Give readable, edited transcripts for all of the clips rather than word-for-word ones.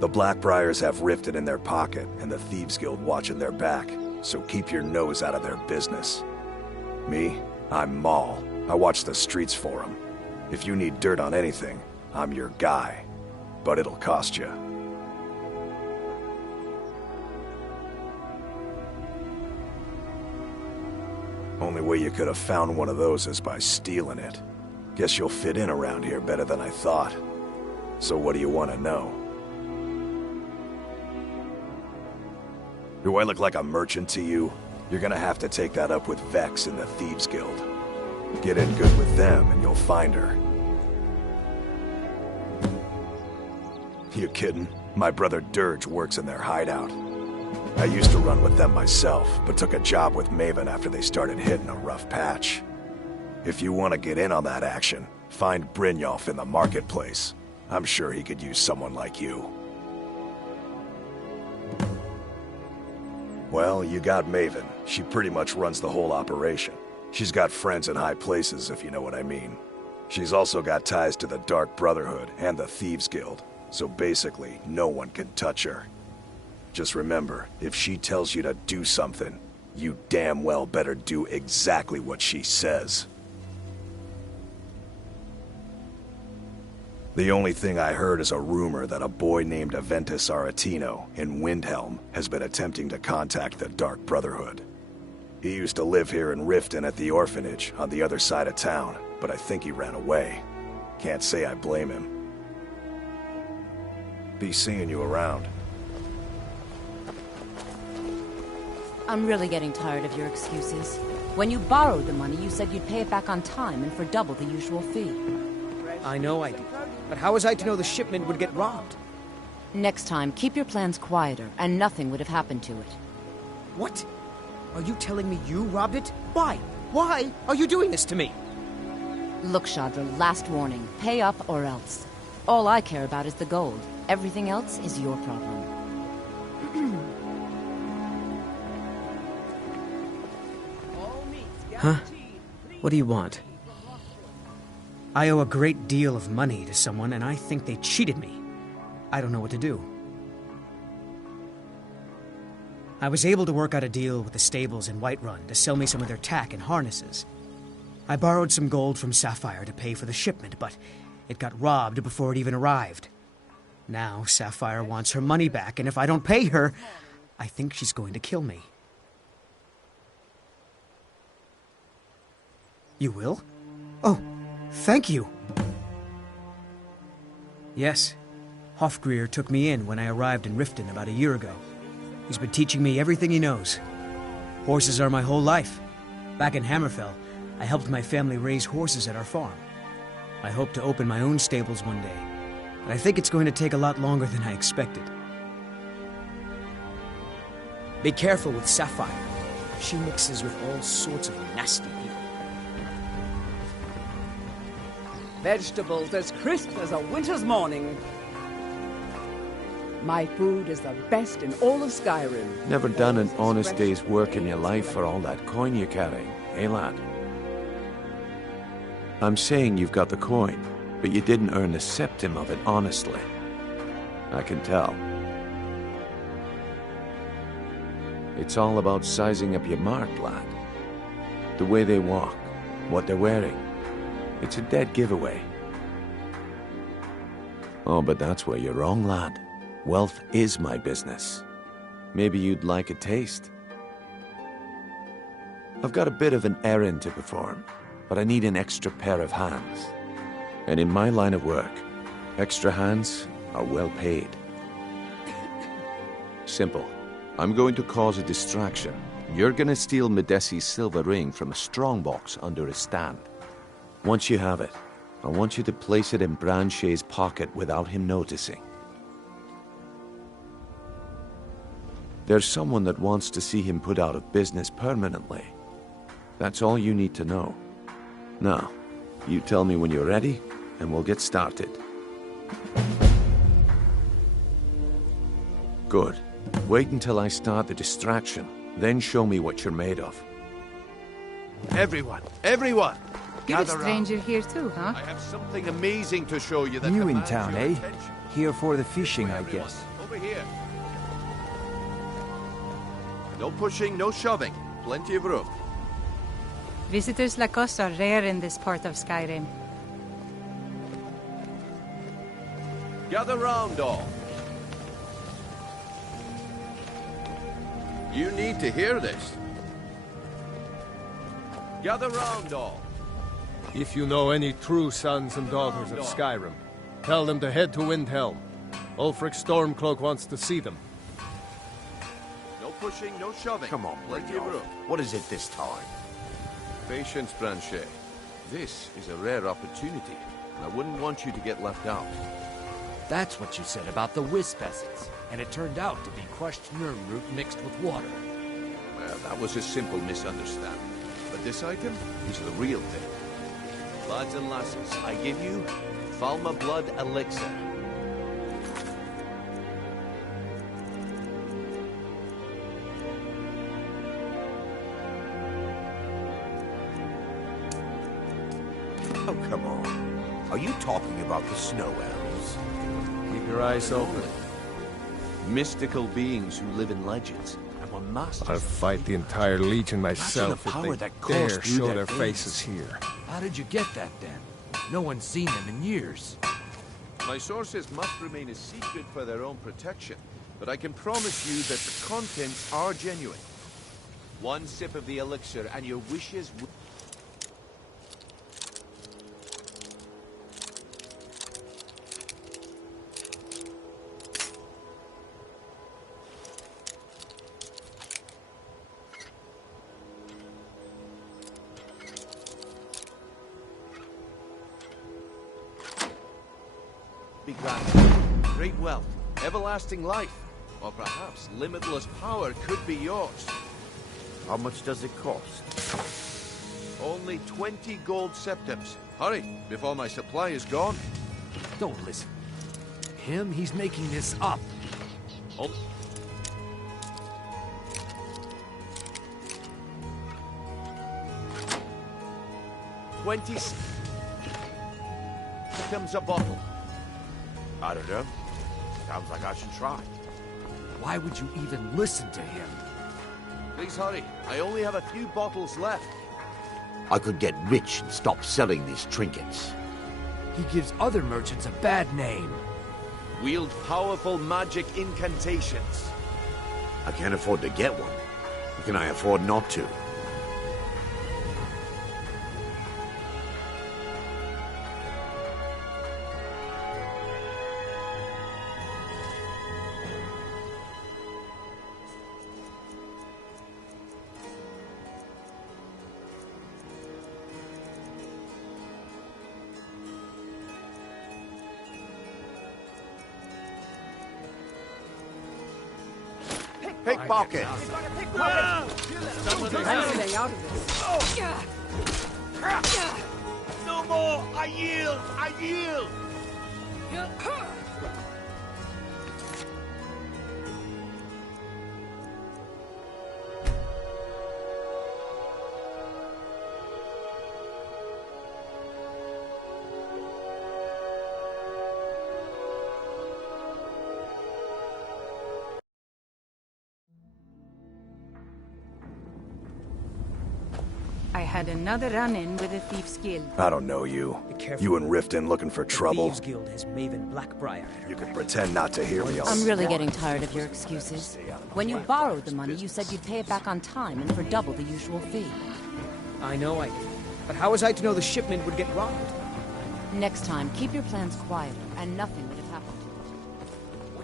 The Blackbriars have Riften in their pocket and the Thieves Guild watching their back, so keep your nose out of their business. Me? I'm Maul. I watch the streets for them. If you need dirt on anything, I'm your guy. But it'll cost you. Only way you could have found one of those is by stealing it. Guess you'll fit in around here better than I thought. So what do you want to know? Do I look like a merchant to you? You're gonna have to take that up with Vex in the Thieves Guild. Get in good with them and you'll find her. You kidding? My brother Dirge works in their hideout. I used to run with them myself, but took a job with Maven after they started hitting a rough patch. If you want to get in on that action, find Brynjolf in the marketplace. I'm sure he could use someone like you. Well, you got Maven. She pretty much runs the whole operation. She's got friends in high places, if you know what I mean. She's also got ties to the Dark Brotherhood and the Thieves Guild, so basically, no one can touch her. Just remember, if she tells you to do something, you damn well better do exactly what she says. The only thing I heard is a rumor that a boy named Aventus Aretino in Windhelm has been attempting to contact the Dark Brotherhood. He used to live here in Riften at the orphanage on the other side of town, but I think he ran away. Can't say I blame him. Be seeing you around. I'm really getting tired of your excuses. When you borrowed the money, you said you'd pay it back on time and for double the usual fee. I know I did. But how was I to know the shipment would get robbed? Next time, keep your plans quieter, and nothing would have happened to it. What? Are you telling me you robbed it? Why? Why are you doing this to me? Look, Shadra, last warning. Pay up or else. All I care about is the gold. Everything else is your problem. Huh? What do you want? I owe a great deal of money to someone, and I think they cheated me. I don't know what to do. I was able to work out a deal with the stables in Whiterun to sell me some of their tack and harnesses. I borrowed some gold from Sapphire to pay for the shipment, but it got robbed before it even arrived. Now Sapphire wants her money back, and if I don't pay her, I think she's going to kill me. You will? Oh, thank you. Yes, Hofgrir took me in when I arrived in Riften about a year ago. He's been teaching me everything he knows. Horses are my whole life. Back in Hammerfell, I helped my family raise horses at our farm. I hope to open my own stables one day, but I think it's going to take a lot longer than I expected. Be careful with Sapphire. She mixes with all sorts of nasty people. Vegetables as crisp as a winter's morning. My food is the best in all of Skyrim. Never done an honest day's work in your life for all that coin you're carrying, eh, lad? I'm saying you've got the coin, but you didn't earn a septim of it honestly. I can tell. It's all about sizing up your mark, lad. The way they walk, what they're wearing. It's a dead giveaway. Oh, but that's where you're wrong, lad. Wealth is my business. Maybe you'd like a taste. I've got a bit of an errand to perform, but I need an extra pair of hands. And in my line of work, extra hands are well paid. Simple. I'm going to cause a distraction. You're gonna steal Medesi's silver ring from a strongbox under a stand. Once you have it, I want you to place it in Branche's pocket without him noticing. There's someone that wants to see him put out of business permanently. That's all you need to know. Now, you tell me when you're ready, and we'll get started. Good. Wait until I start the distraction, then show me what you're made of. Everyone! Everyone! You're a Gather stranger here too, huh? I have something amazing to show you that New in commands town, your eh? attention. Here for the fishing, I guess. Over here. No pushing, no shoving. Plenty of room. Visitors like us are rare in this part of Skyrim. Gather round, all. You need to hear this. Gather round, all. If you know any true sons and daughters of Skyrim, tell them to head to Windhelm. Ulfric Stormcloak wants to see them. No pushing, no shoving. Come on, Plenty of room. What is it this time? Patience, Branchet. This is a rare opportunity, and I wouldn't want you to get left out. That's what you said about the wisp essence, and it turned out to be crushed nerm root mixed with water. Well, that was a simple misunderstanding. But this item is the real thing. Lads and lasses, I give you Falma Blood Elixir. Oh, come on. Are you talking about the snow elves? Keep your eyes open. Mystical beings who live in legends and were masters. I'll fight the entire Legion myself the if power they that dare coursed through show that their veins. faces here. How did you get that, then? No one's seen them in years. My sources must remain a secret for their own protection, but I can promise you that the contents are genuine. One sip of the elixir and your wishes will... be granted. Great wealth, everlasting life, or perhaps limitless power could be yours. How much does it cost? Only 20 gold septims. Hurry, before my supply is gone. Don't listen. Him, he's making this up. Oh. $20 septims a bottle. I don't know. Sounds like I should try. Why would you even listen to him? Please hurry. I only have a few bottles left. I could get rich and stop selling these trinkets. He gives other merchants a bad name. Wield powerful magic incantations. I can't afford to get one. How can I afford not to? Pickpocket! I'm staying out of this. No more! I yield! I yield! I had another run-in with the Thieves Guild. I don't know you. Be careful. You and Riften looking for The trouble? Thieves Guild has Maven Blackbriar at her You can back. pretend not to hear me. I'm really getting tired of your excuses. When you borrowed the money, you said you'd pay it back on time and for double the usual fee. I know I did. But how was I to know the shipment would get robbed? Next time, keep your plans quiet, and nothing would have happened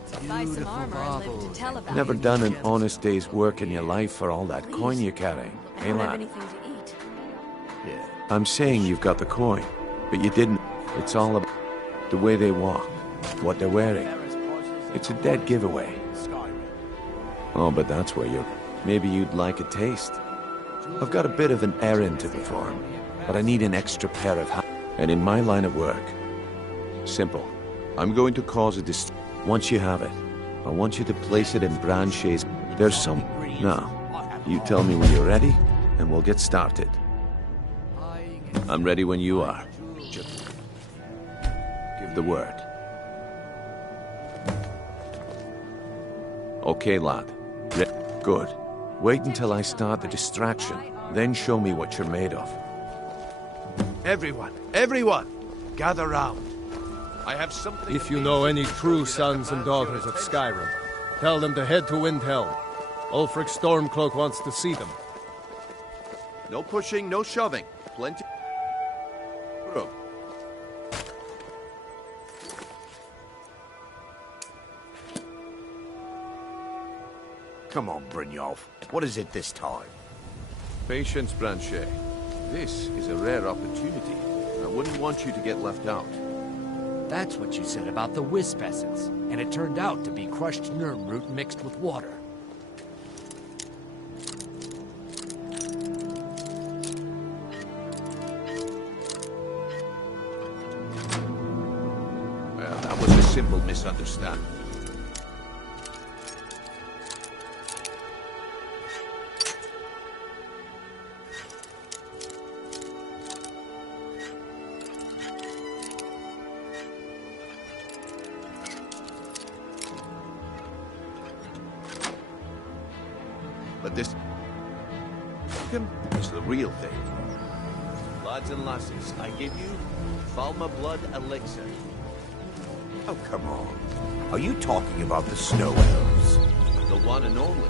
to it. Buy some armor and live to tell about Never it. done an honest day's work in your life for all that coin you're carrying. I Hey, don't have lad. anything to eat. Yeah. I'm saying you've got the coin, but you didn't. It's all about the way they walk, what they're wearing. It's a dead giveaway. Oh, but that's where you're... Maybe you'd like a taste. I've got a bit of an errand to perform, but I need an extra pair of hands. And in my line of work, simple. I'm going to cause a Once you have it, I want you to place it in Branchet's... There's some... Now, you tell me when you're ready, and we'll get started. I'm ready when you are. Just give the word. Okay, lad. Good. Wait until I start the distraction, then show me what you're made of. Everyone! Gather round. I have something... If you know any true sons and daughters of Skyrim, tell them to head to Windhelm. Ulfric Stormcloak wants to see them. No pushing, no shoving. Plenty room. Come on, Brynjolf. What is it this time? Patience, Branche. This is a rare opportunity. I wouldn't want you to get left out. That's what you said about the Wisp essence, and it turned out to be crushed nerm root mixed with water. Well, that was a simple misunderstanding. But this is the real thing. Lads and lasses, I give you Falma Blood Elixir. Oh, come on. Are you talking about the Snow Elves? The one and only.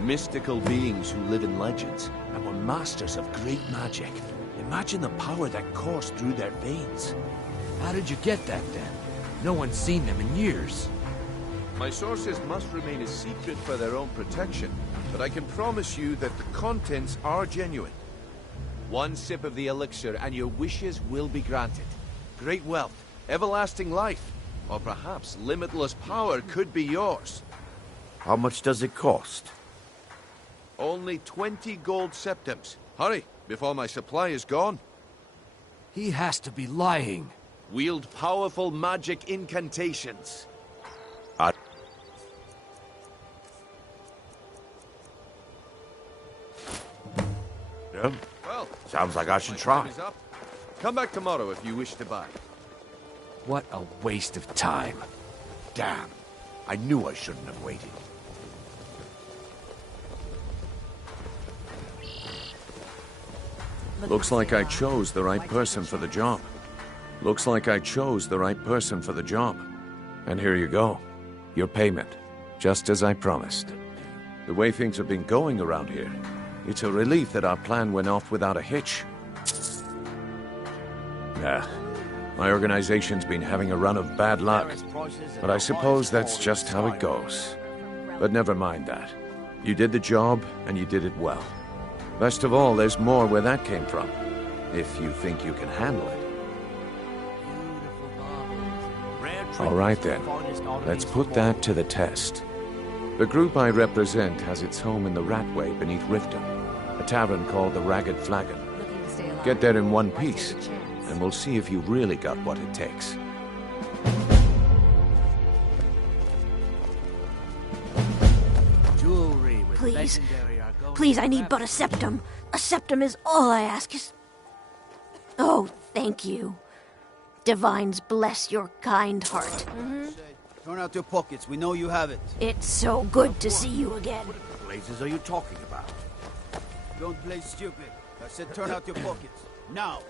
Mystical beings who live in legends And were masters of great magic. Imagine the power that coursed through their veins. How did you get that, then? No one's seen them in years. My sources must remain a secret for their own protection, but I can promise you that the contents are genuine. One sip of the elixir and your wishes will be granted. Great wealth, everlasting life, or perhaps limitless power could be yours. How much does it cost? Only 20 gold septims. Hurry, before my supply is gone. He has to be lying. Wield powerful magic incantations. Yeah? Well, Sounds like I should try. is up. Come back tomorrow if you wish to buy. What a waste of time. Damn. I knew I shouldn't have waited. Looks like I chose the right person for the job. Looks like I chose the right person for the job. And here you go. Your payment. Just as I promised. The way things have been going around here, it's a relief that our plan went off without a hitch. My organization's been having a run of bad luck. But I suppose that's just how it goes. But never mind that. You did the job, and you did it well. Best of all, there's more where that came from. If you think you can handle it. All right then, let's put that to the test. The group I represent has its home in the Ratway beneath Riften, a tavern called the Ragged Flagon. Get there in one piece, and we'll see if you've really got what it takes. Jewelry with Please. legendary Argonian Please, I need but a septum. A septum is all I ask. Oh, thank you. Divines bless your kind heart. Turn out your pockets. We know you have it. It's so good to see you again. What blazes are you talking about? Don't play stupid. I said turn out your pockets. Now.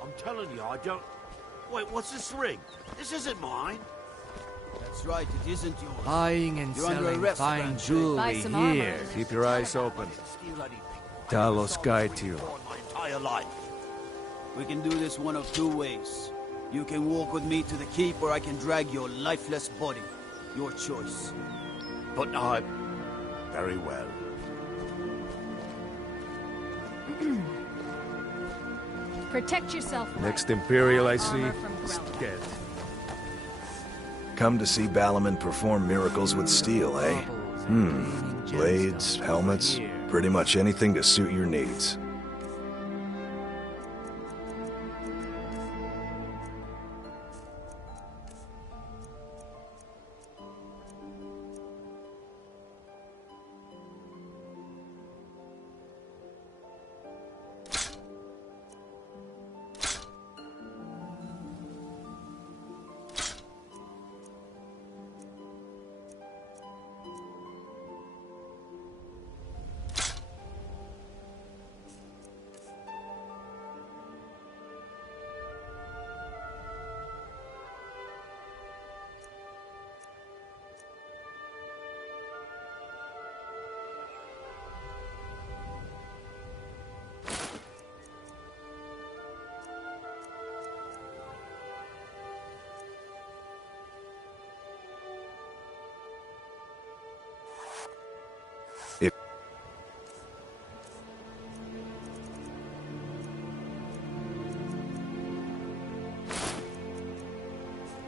I'm telling you, I don't... Wait, what's this ring? This isn't mine. That's right, it isn't yours. Buying and You're under selling arrest, fine Branche. jewelry some here. armor. Keep your eyes open. Talos guide to you. My entire life. We can do this one of two ways. You can walk with me to the keep, or I can drag your lifeless body. Your choice. But I... Very well. Protect yourself. Next Imperial I see Armor from is Grelva. dead. Come to see Balaman perform miracles with steel, eh? Blades, helmets, pretty much anything to suit your needs.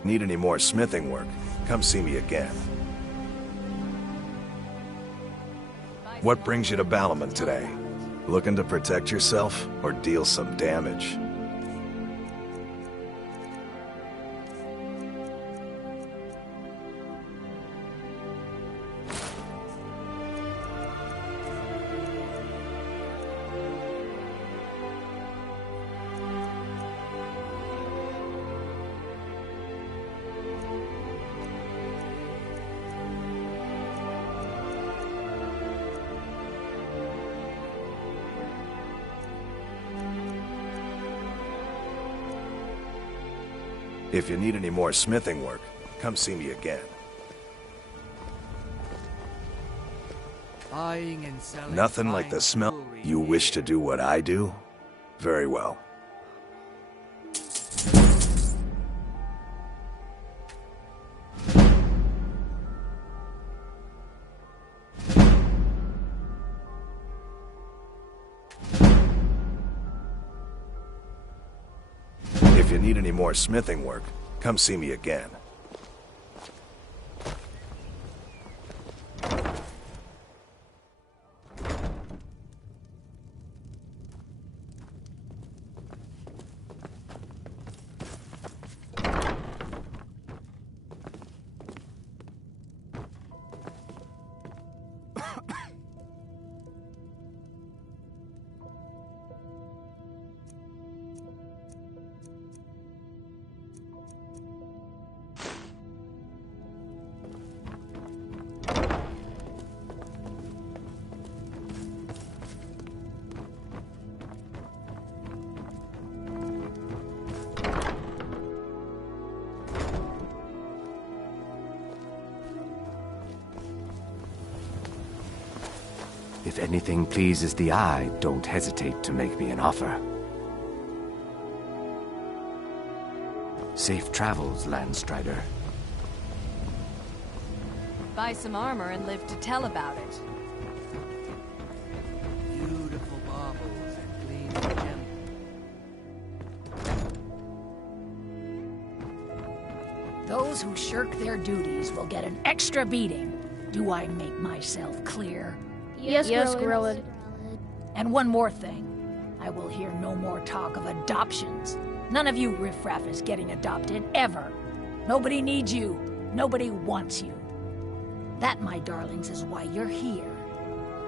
Need any more smithing work? Come see me again. What brings you to Balliman today? Looking to protect yourself or deal some damage? If you need any more smithing work, come see me again. Buying and selling. Nothing like the smell. You wish to do what I do? Very well. If you need any more smithing work, come see me again. If anything pleases the eye, don't hesitate to make me an offer. Safe travels, Landstrider. Buy some armor and live to tell about it. Beautiful baubles and gleaming gems. Those who shirk their duties will get an extra beating. Do I make myself clear? Yes, Grillad. And one more thing. I will hear no more talk of adoptions. None of you riffraff is getting adopted, ever. Nobody needs you. Nobody wants you. That, my darlings, is why you're here.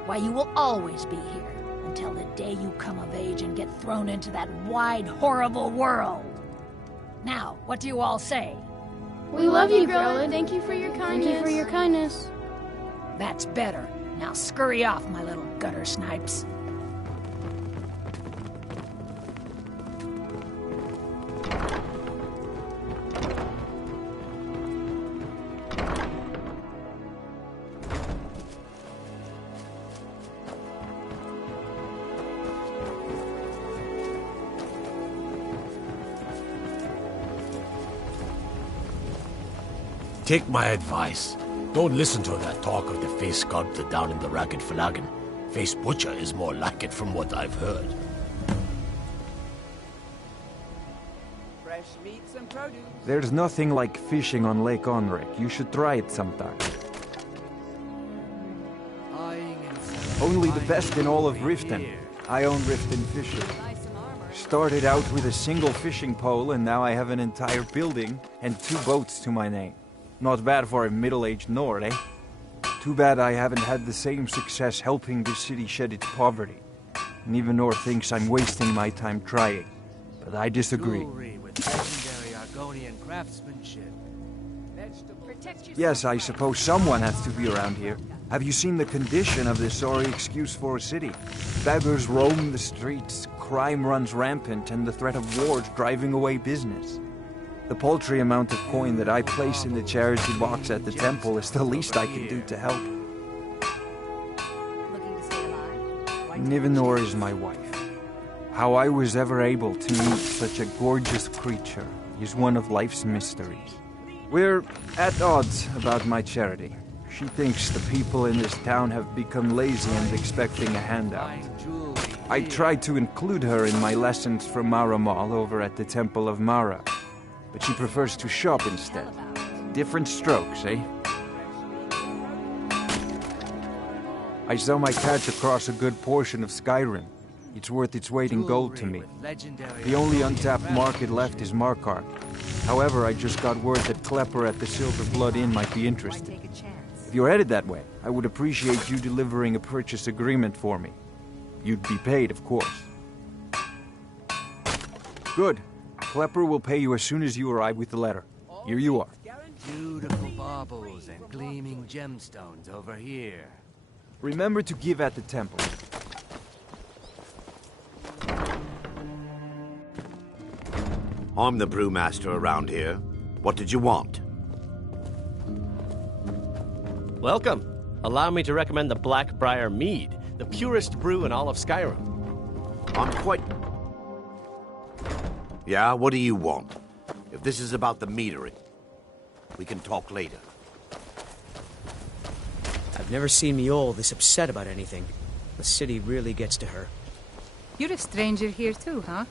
Why you will always be here, until the day you come of age and get thrown into that wide, horrible world. Now, what do you all say? We love you, Grillad. Thank you for your kindness. Thank you for your kindness. That's better. Now scurry off, my little gutter snipes. Take my advice. Don't listen to that talk of the face sculptor down in the Ragged Flagon. Face Butcher is more like it from what I've heard. Fresh meats and produce. There's nothing like fishing on Lake Onric. You should try it sometime. Only the best in all of Riften. I own Riften Fishing. Started out with a single fishing pole, and now I have an entire building and 2 boats to my name. Not bad for a middle-aged Nord, eh? Too bad I haven't had the same success helping the city shed its poverty. And even Nord thinks I'm wasting my time trying. But I disagree. Jewelry with legendary Argonian craftsmanship. Yes, I suppose someone has to be around here. Have you seen the condition of this sorry excuse for a city? Beggars roam the streets, crime runs rampant, and the threat of wars driving away business. The paltry amount of coin that I place in the charity box at the temple is the least I can do to help. Nivenor is my wife. How I was ever able to meet such a gorgeous creature is one of life's mysteries. We're at odds about my charity. She thinks the people in this town have become lazy and expecting a handout. I tried to include her in my lessons from Mara Mall over at the Temple of Mara. but she prefers to shop instead. Different strokes, eh? I sell my catch across a good portion of Skyrim. It's worth its weight in gold to me. The only untapped market left is Markarth. However, I just got word that Klepper at the Silver Blood Inn might be interested. If you're headed that way, I would appreciate you delivering a purchase agreement for me. You'd be paid, of course. Good. Klepper will pay you as soon as you arrive with the letter. Here you are. Beautiful baubles and gleaming gemstones over here. Remember to give at the temple. I'm the brewmaster around here. What did you want? Welcome. Allow me to recommend the Blackbriar Mead, the purest brew in all of Skyrim. I'm quite... Yeah, what do you want? If this is about the metering, we can talk later. I've never seen Miol this upset about anything. The city really gets to her. You're a stranger here too, huh?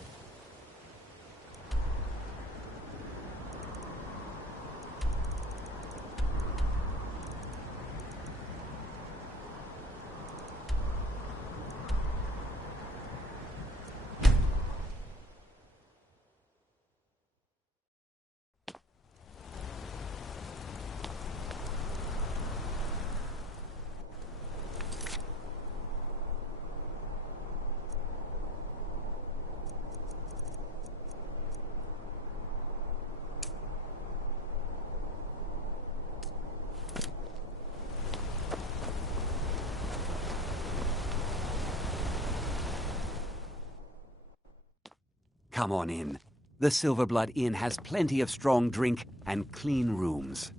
Come on in. The Silverblood Inn has plenty of strong drink and clean rooms.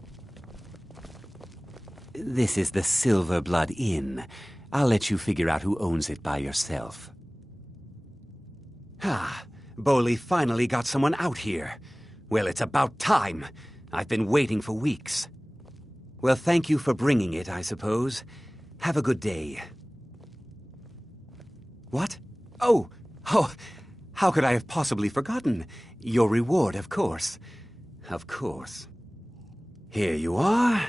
This is the Silverblood Inn. I'll let you figure out who owns it by yourself. Ah, Boley finally got someone out here. Well, it's about time. I've been waiting for weeks. Well, thank you for bringing it, I suppose. Have a good day. What? Oh! How could I have possibly forgotten? Your reward, of course. Of course. Here you are.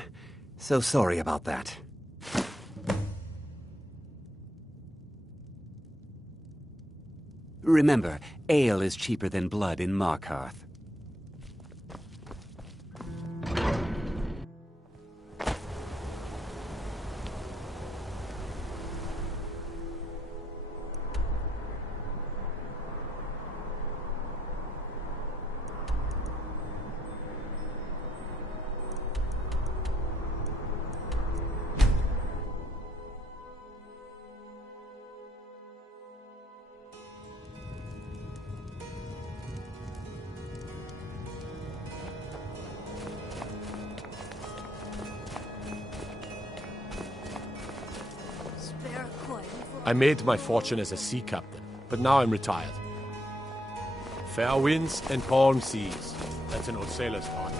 So sorry about that. Remember, ale is cheaper than blood in Markarth. I made my fortune as a sea captain, but now I'm retired. Fair winds and calm seas. That's an old sailor's party.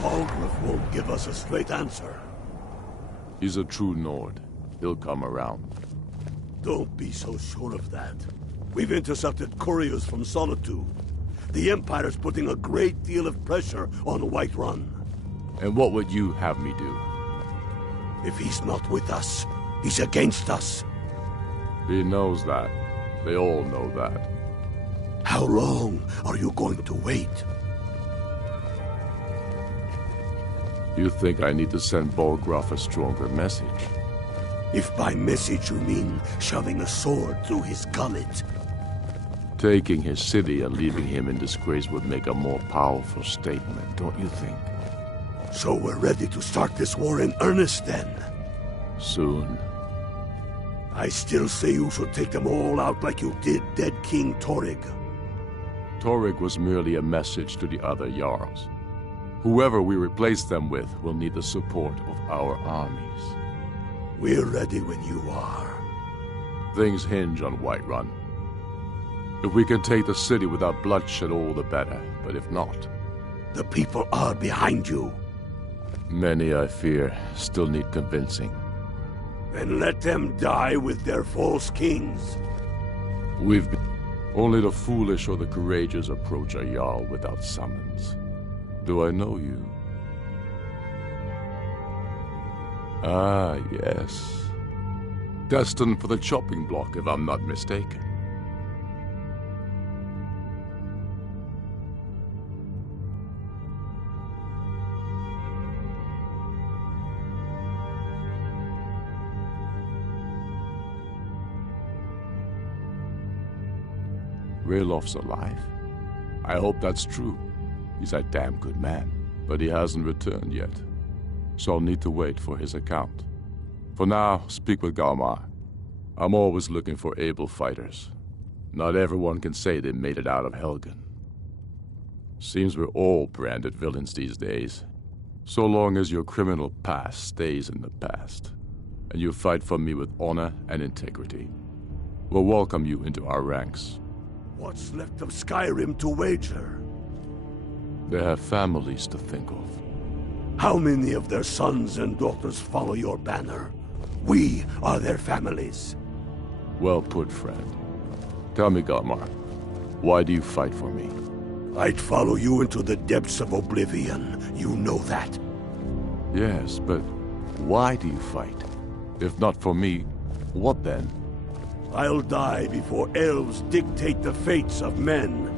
Balgruuf won't give us a straight answer. He's a true Nord. He'll come around. Don't be so sure of that. We've intercepted couriers from Solitude. The Empire's putting a great deal of pressure on Whiterun. And what would you have me do? If he's not with us, he's against us. He knows that. They all know that. How long are you going to wait? You think I need to send Balgruuf a stronger message? If by message you mean shoving a sword through his gullet. Taking his city and leaving him in disgrace would make a more powerful statement, don't you think? So we're ready to start this war in earnest then? Soon. I still say you should take them all out like you did dead King Torrig. Torrig was merely a message to the other Jarls. Whoever we replace them with will need the support of our armies. We're ready when you are. Things hinge on Whiterun. If we can take the city without bloodshed, all the better. But if not... The people are behind you. Many, I fear, still need convincing. Then let them die with their false kings. Only the foolish or the courageous approach a Jarl without summons. Do I know you? Ah, yes. Destined for the chopping block, if I'm not mistaken. Raylof's alive. I hope that's true. He's a damn good man, but he hasn't returned yet. So I'll need to wait for his account. For now, speak with Galmar. I'm always looking for able fighters. Not everyone can say they made it out of Helgen. Seems we're all branded villains these days. So long as your criminal past stays in the past, and you fight for me with honor and integrity, we'll welcome you into our ranks. What's left of Skyrim to wager? They have families to think of. How many of their sons and daughters follow your banner? We are their families. Well put, friend. Tell me, Galmar, why do you fight for me? I'd follow you into the depths of oblivion. You know that. Yes, but why do you fight? If not for me, what then? I'll die before elves dictate the fates of men.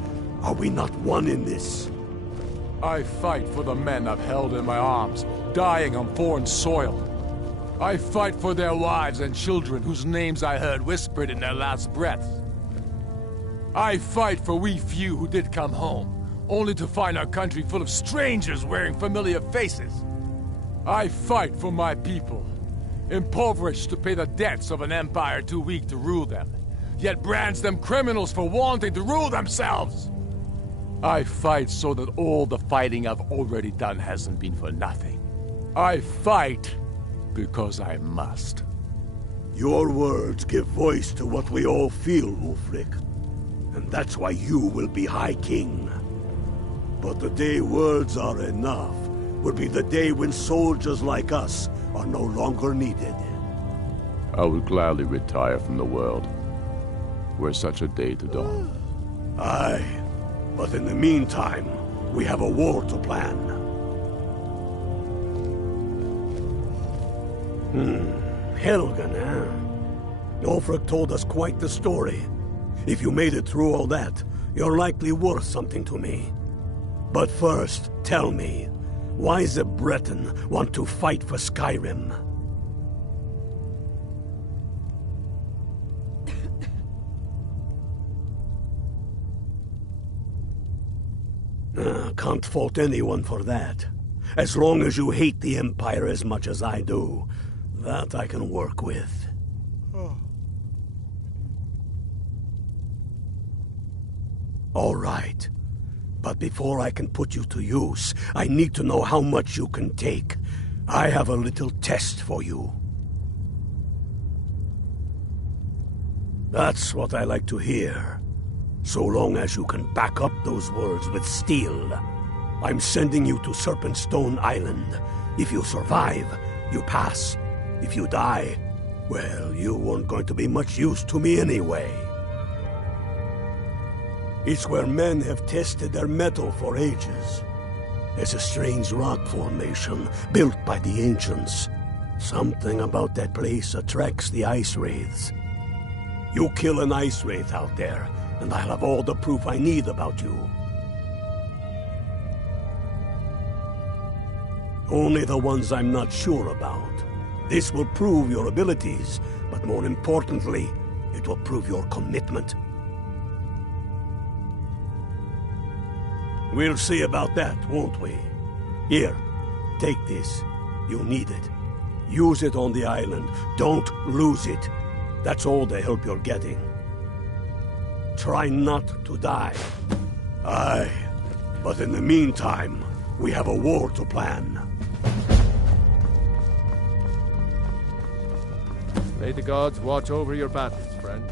Are we not one in this? I fight for the men I've held in my arms, dying on foreign soil. I fight for their wives and children whose names I heard whispered in their last breaths. I fight for we few who did come home, only to find our country full of strangers wearing familiar faces. I fight for my people, impoverished to pay the debts of an empire too weak to rule them, yet brands them criminals for wanting to rule themselves. I fight so that all the fighting I've already done hasn't been for nothing. I fight because I must. Your words give voice to what we all feel, Ulfric. And that's why you will be High King. But the day words are enough will be the day when soldiers like us are no longer needed. I would gladly retire from the world, were such a day to dawn. Aye, but in the meantime, we have a war to plan. Helgen, eh? Ulfric told us quite the story. If you made it through all that, you're likely worth something to me. But first, tell me, why does a Breton want to fight for Skyrim? Can't fault anyone for that. As long as you hate the Empire as much as I do, that I can work with. All right. But before I can put you to use, I need to know how much you can take. I have a little test for you. That's what I like to hear. So long as you can back up those words with steel. I'm sending you to Serpentstone Island. If you survive, you pass. If you die, well, you weren't going to be much use to me anyway. It's where men have tested their metal for ages. There's a strange rock formation built by the ancients. Something about that place attracts the ice wraiths. You kill an ice wraith out there, and I'll have all the proof I need about you. Only the ones I'm not sure about. This will prove your abilities, but more importantly, it will prove your commitment. We'll see about that, won't we? Here, take this. You need it. Use it on the island. Don't lose it. That's all the help you're getting. Try not to die. Aye, but in the meantime, we have a war to plan. May the gods watch over your battles, friend.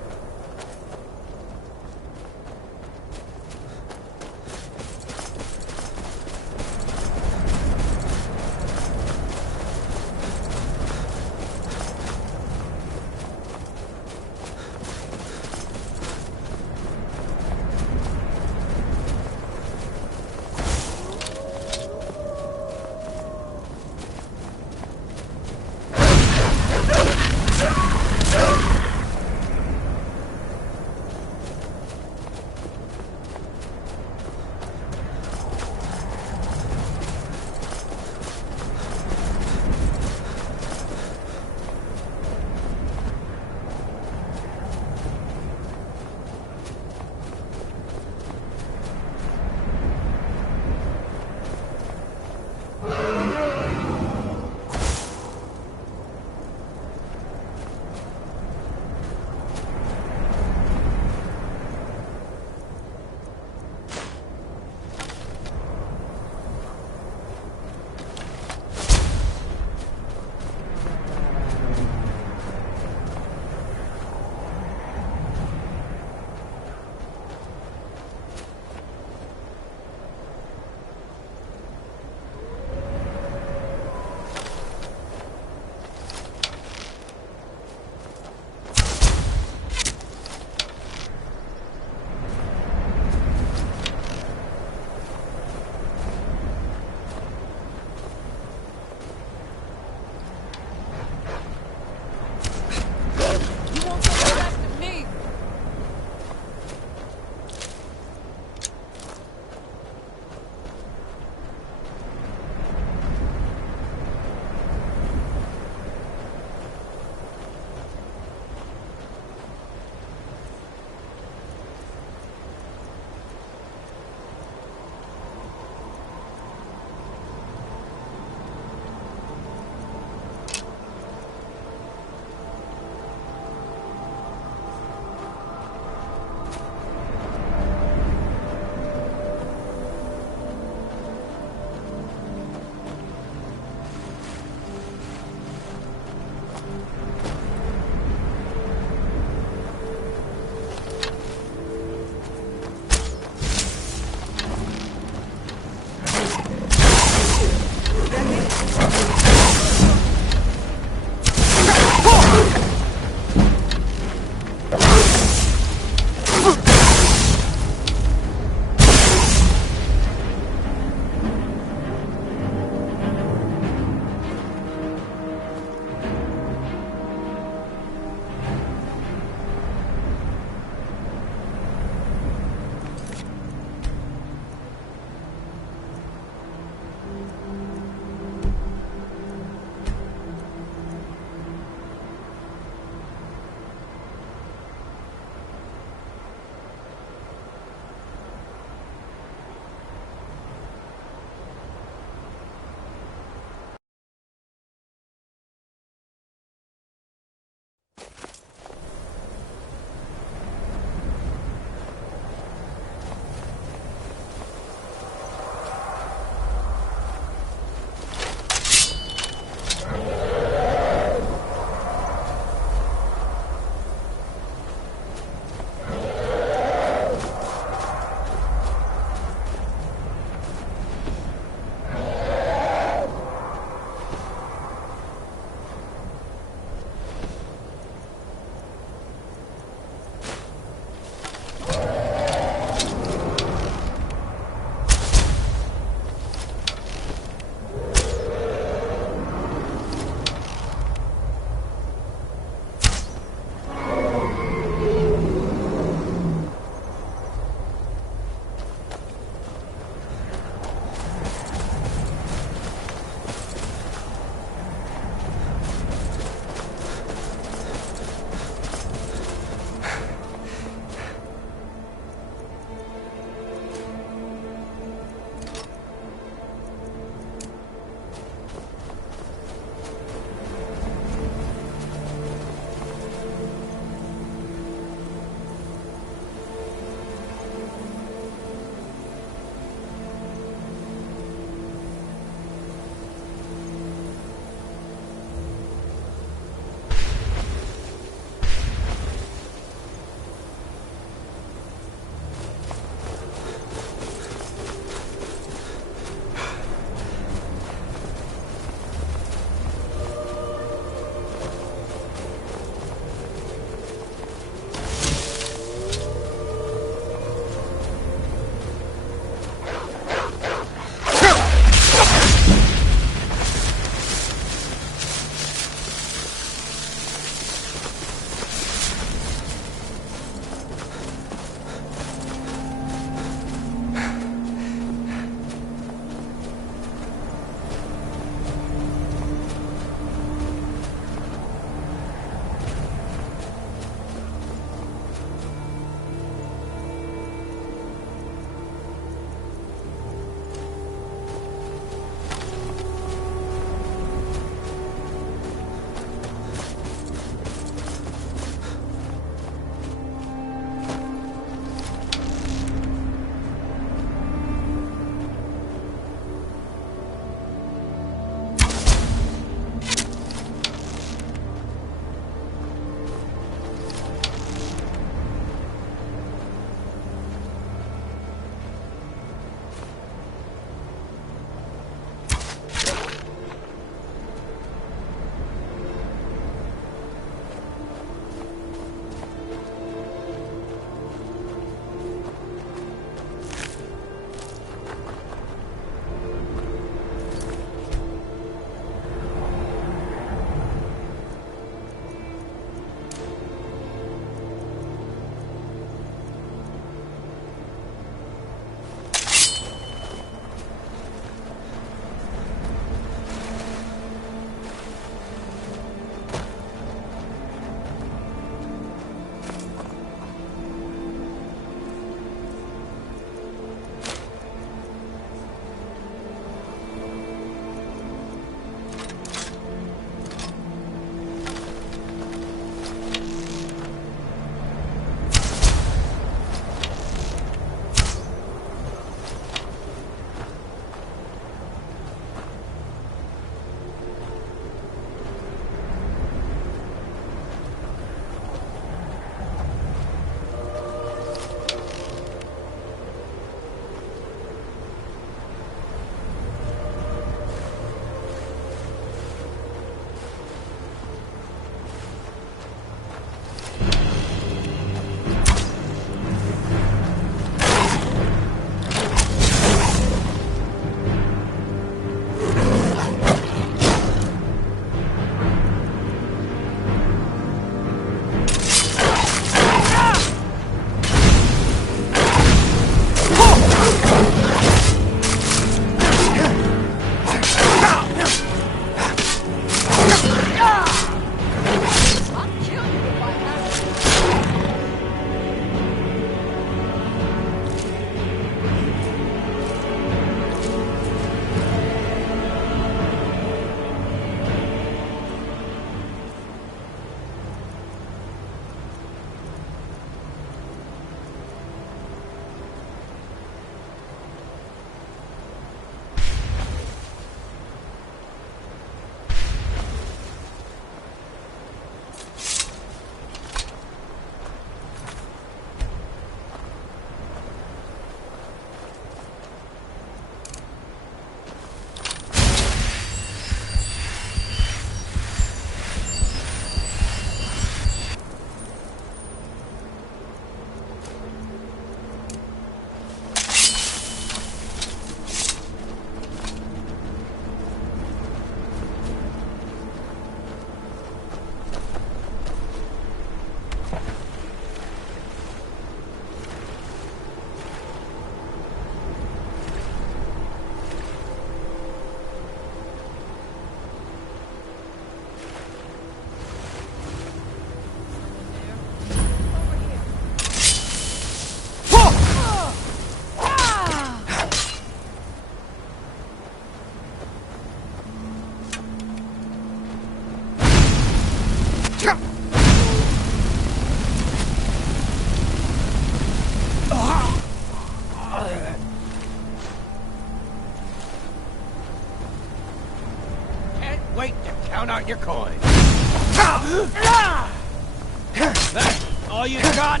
That all you got?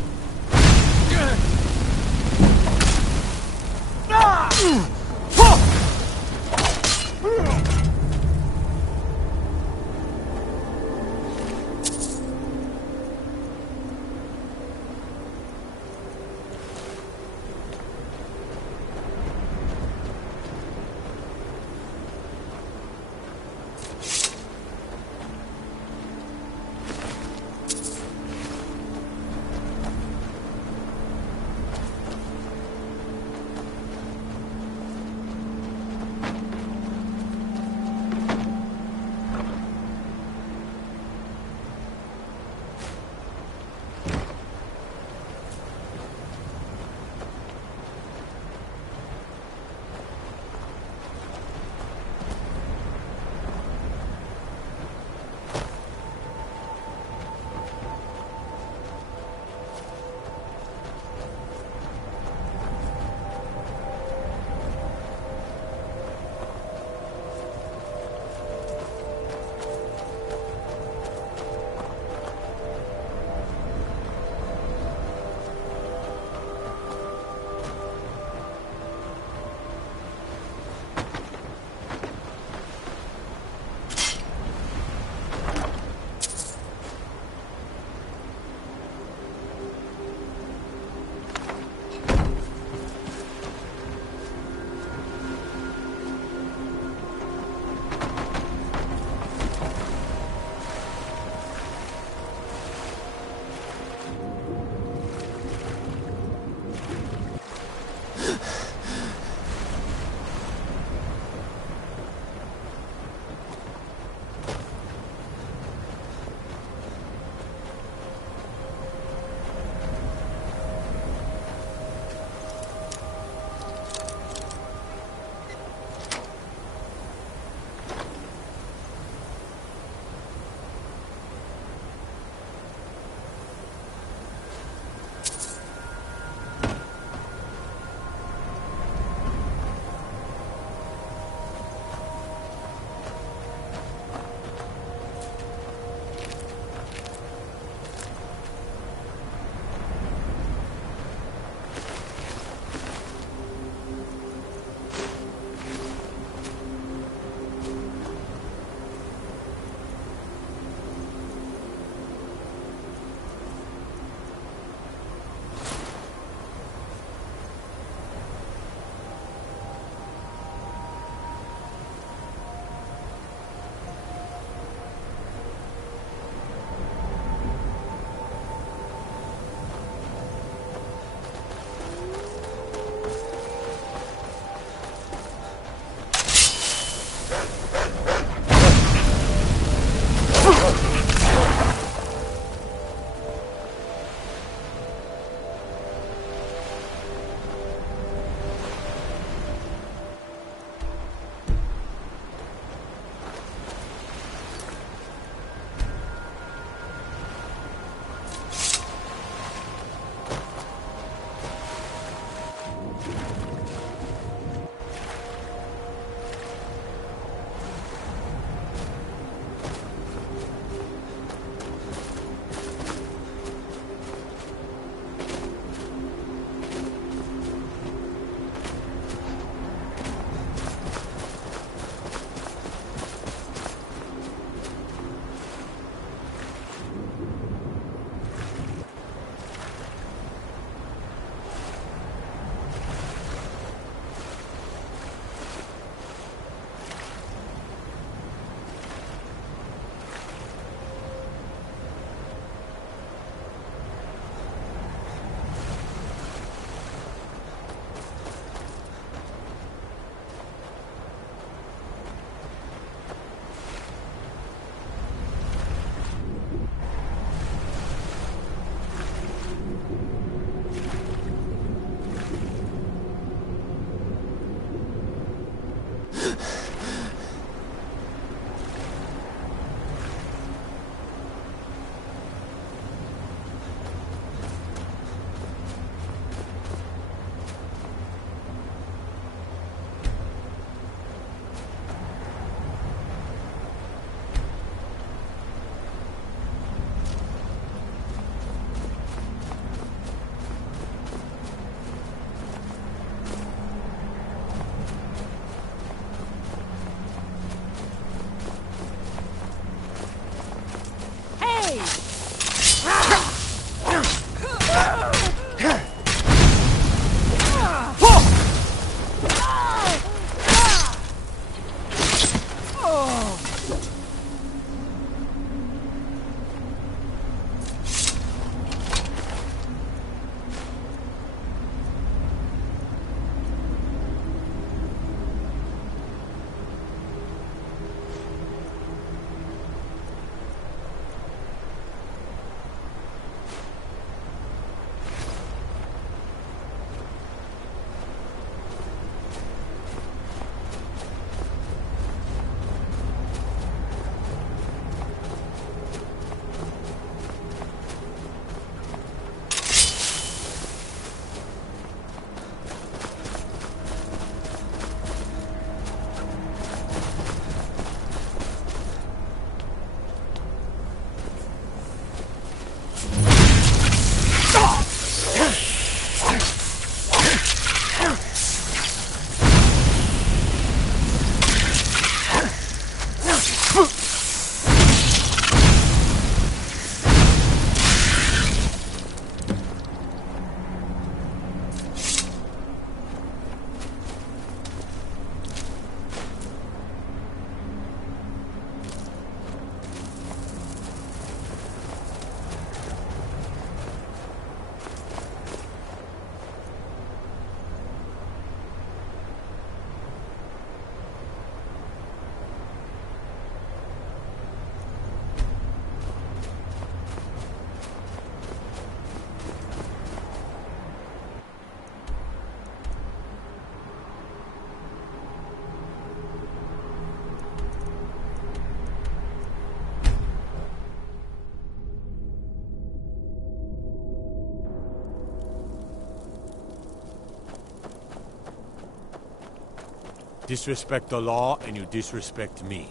Disrespect the law, and you disrespect me.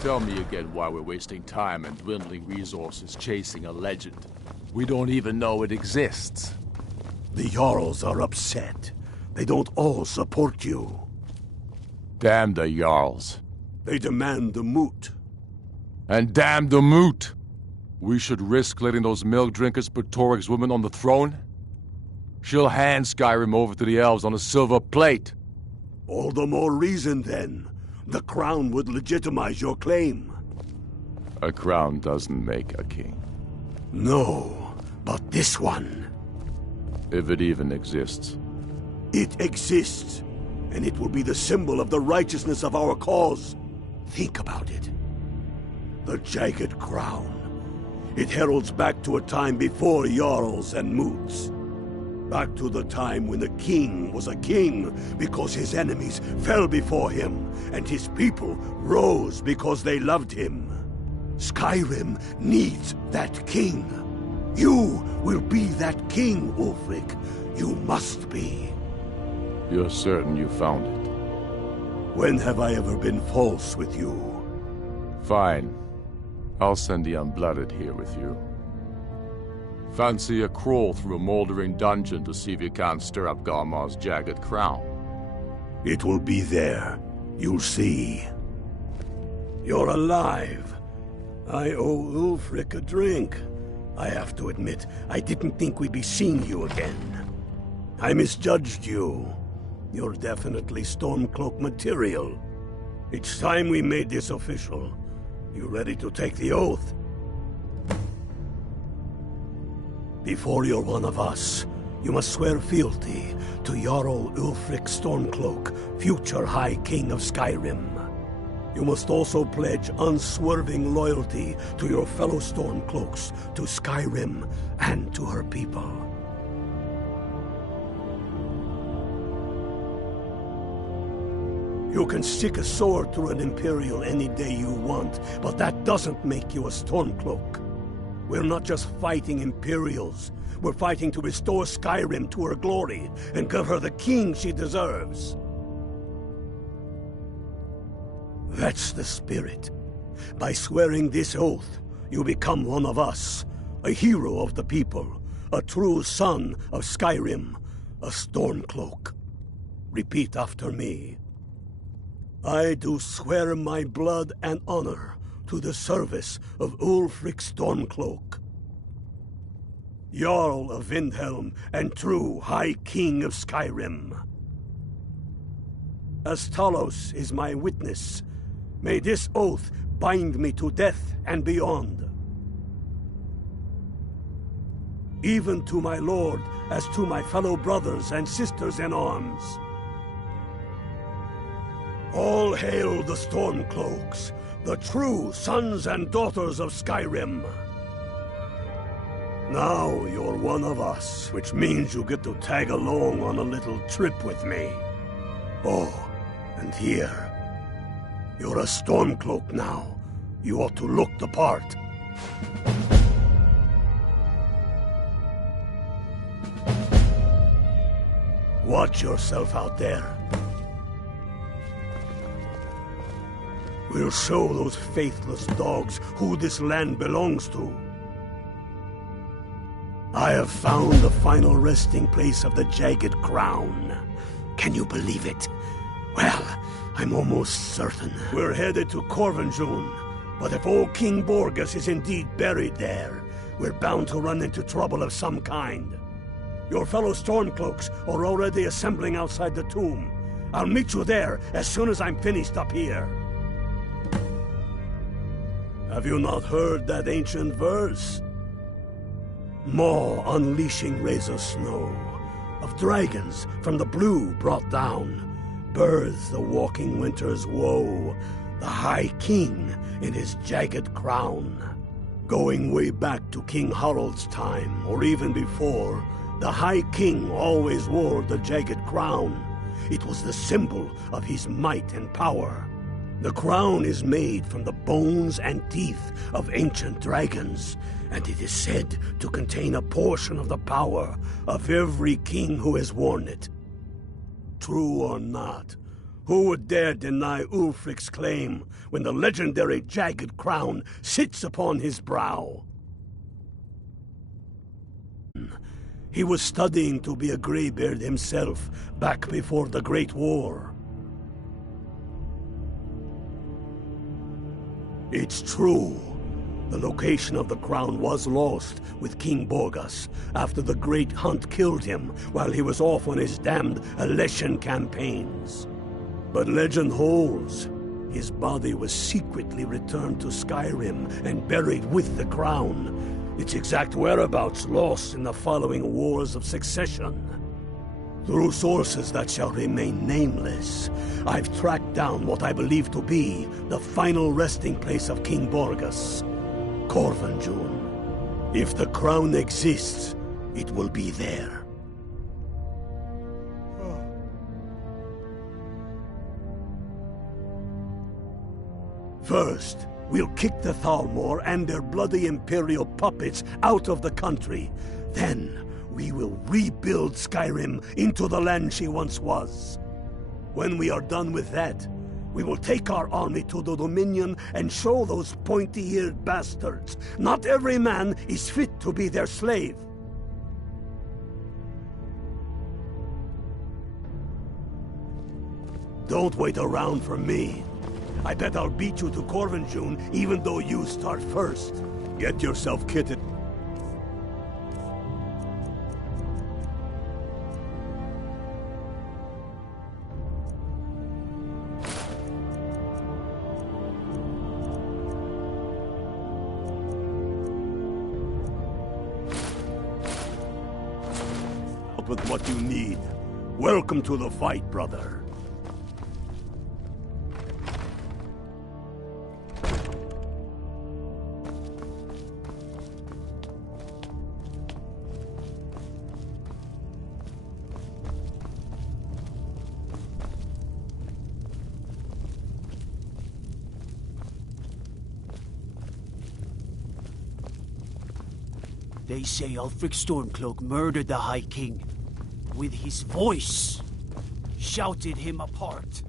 Tell me again why we're wasting time and dwindling resources chasing a legend. We don't even know it exists. The Jarls are upset. They don't all support you. Damn the Jarls. They demand the moot. And damn the moot! We should risk letting those milk drinkers put Toryg's woman on the throne? She'll hand Skyrim over to the elves on a silver plate. All the more reason, then. The crown would legitimize your claim. A crown doesn't make a king. No, but this one. If it even exists. It exists, and it will be the symbol of the righteousness of our cause. Think about it. The Jagged Crown. It heralds back to a time before Jarls and Moots. Back to the time when the king was a king because his enemies fell before him, and his people rose because they loved him. Skyrim needs that king. You will be that king, Ulfric. You must be. You're certain you found it? When have I ever been false with you? Fine. I'll send the Unblooded here with you. Fancy a crawl through a moldering dungeon to see if you can't stir up Garmar's jagged crown. It will be there. You'll see. You're alive. I owe Ulfric a drink. I have to admit, I didn't think we'd be seeing you again. I misjudged you. You're definitely Stormcloak material. It's time we made this official. You ready to take the oath? Before you're one of us, you must swear fealty to Jarl Ulfric Stormcloak, future High King of Skyrim. You must also pledge unswerving loyalty to your fellow Stormcloaks, to Skyrim, and to her people. You can stick a sword through an Imperial any day you want, but that doesn't make you a Stormcloak. We're not just fighting Imperials. We're fighting to restore Skyrim to her glory and give her the king she deserves. That's the spirit. By swearing this oath, you become one of us, a hero of the people, a true son of Skyrim, a Stormcloak. Repeat after me. I do swear my blood and honor to the service of Ulfric Stormcloak, Jarl of Windhelm and true High King of Skyrim. As Talos is my witness, may this oath bind me to death and beyond. Even to my lord, as to my fellow brothers and sisters in arms. All hail the Stormcloaks, the true sons and daughters of Skyrim. Now you're one of us, which means you get to tag along on a little trip with me. Oh, and here. You're a Stormcloak now. You ought to look the part. Watch yourself out there. We'll show those faithless dogs who this land belongs to. I have found the final resting place of the Jagged Crown. Can you believe it? Well, I'm almost certain. We're headed to Corvinjun, but if old King Borgus is indeed buried there, we're bound to run into trouble of some kind. Your fellow Stormcloaks are already assembling outside the tomb. I'll meet you there as soon as I'm finished up here. Have you not heard that ancient verse? Maw unleashing rays of snow, of dragons from the blue brought down, births the walking winter's woe, the High King in his jagged crown. Going way back to King Harald's time, or even before, the High King always wore the jagged crown. It was the symbol of his might and power. The crown is made from the bones and teeth of ancient dragons, and it is said to contain a portion of the power of every king who has worn it. True or not, who would dare deny Ulfric's claim when the legendary jagged crown sits upon his brow? He was studying to be a Greybeard himself back before the Great War. It's true. The location of the crown was lost with King Borgas after the Great Hunt killed him while he was off on his damned Alessian campaigns. But legend holds, his body was secretly returned to Skyrim and buried with the crown, its exact whereabouts lost in the following Wars of Succession. Through sources that shall remain nameless, I've tracked down what I believe to be the final resting place of King Borgas, Corvanjun. If the crown exists, it will be there. First, we'll kick the Thalmor and their bloody Imperial puppets out of the country. Then, we will rebuild Skyrim into the land she once was. When we are done with that, we will take our army to the Dominion and show those pointy-eared bastards not every man is fit to be their slave. Don't wait around for me. I bet I'll beat you to Corvanjun even though you start first. Get yourself kitted. With what you need. Welcome to the fight, brother. They say Ulfric Stormcloak murdered the High King. With his voice, shouted him apart.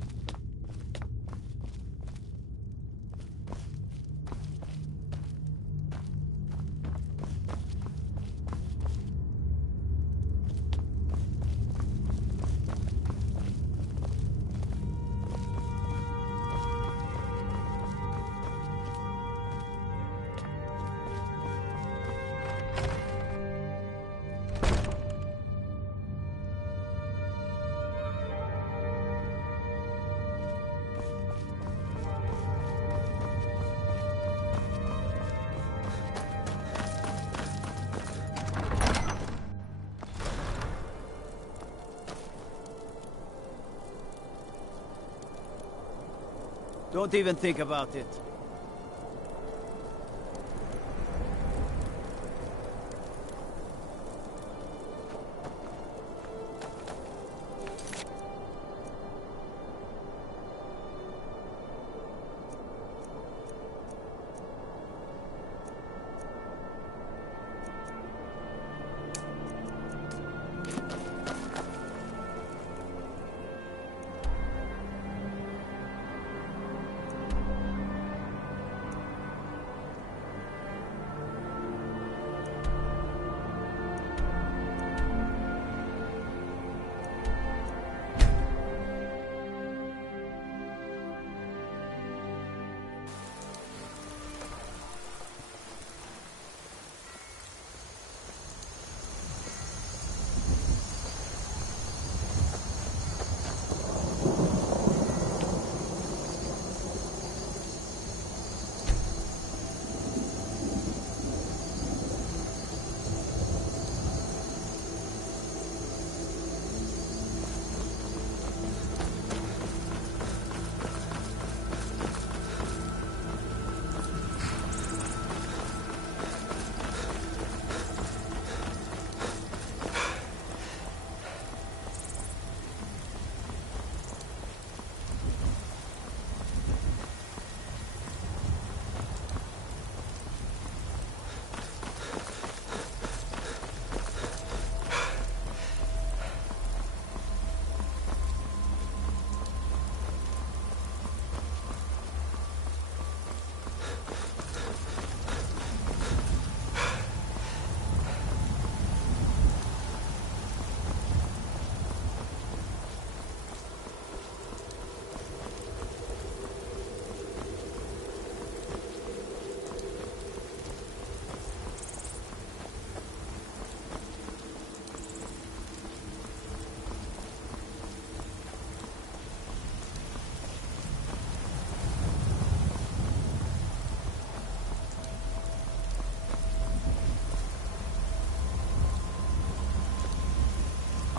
Don't even think about it.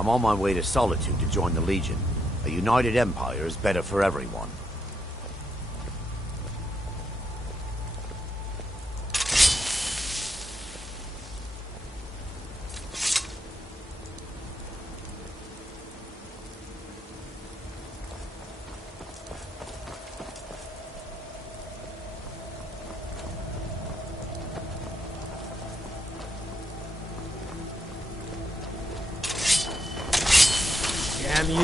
I'm on my way to Solitude to join the Legion. A united empire is better for everyone. Damn you!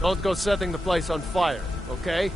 Don't go setting the place on fire, okay?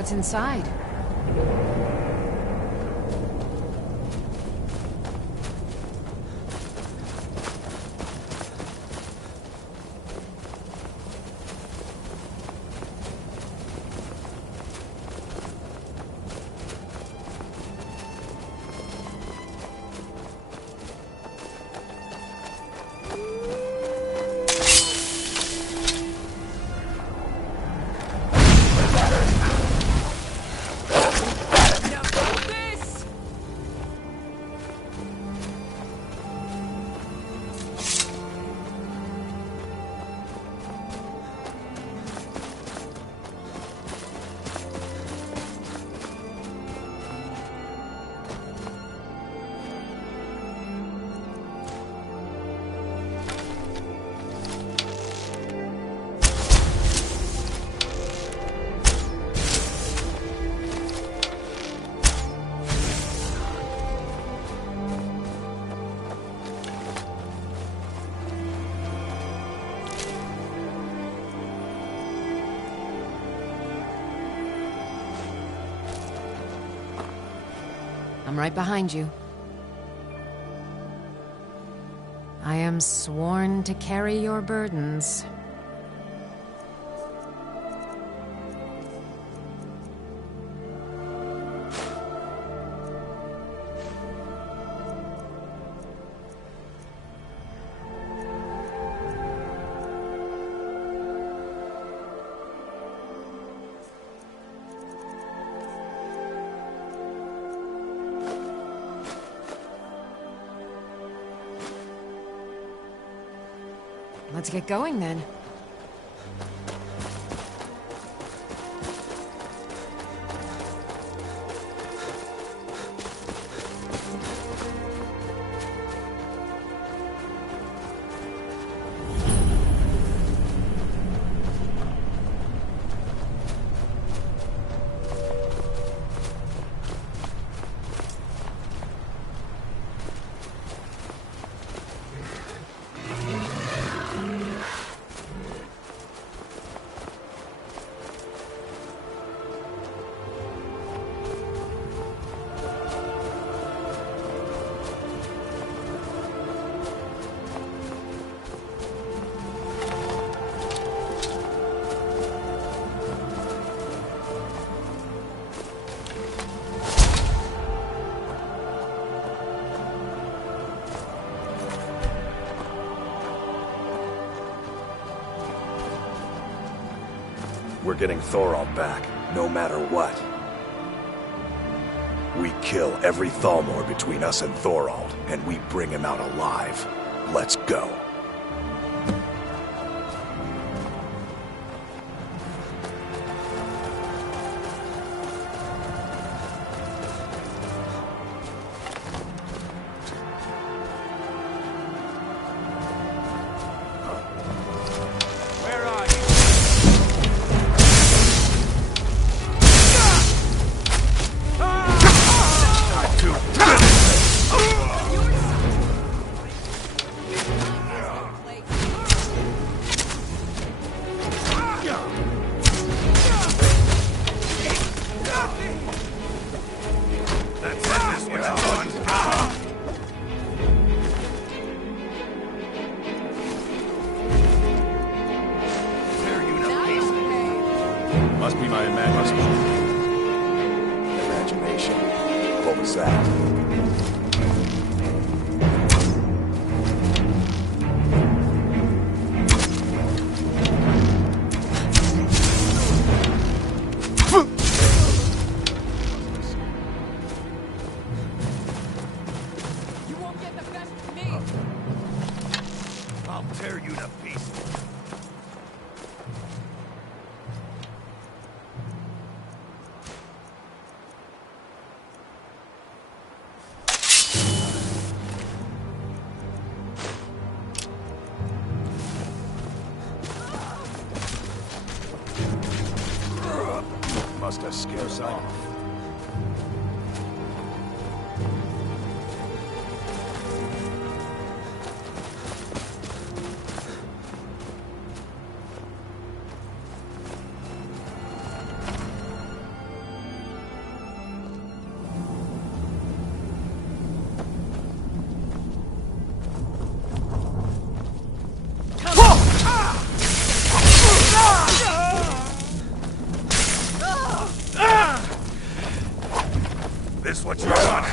what's inside. I'm right behind you. I am sworn to carry your burdens. Let's get going then. We're getting Thorald back, no matter what. We kill every Thalmor between us and Thorald, and we bring him out alive. Let's go. Must be my imagination. What was that? You won't get the best of me! I'll tear you to pieces. Must have scared us off. This what you want,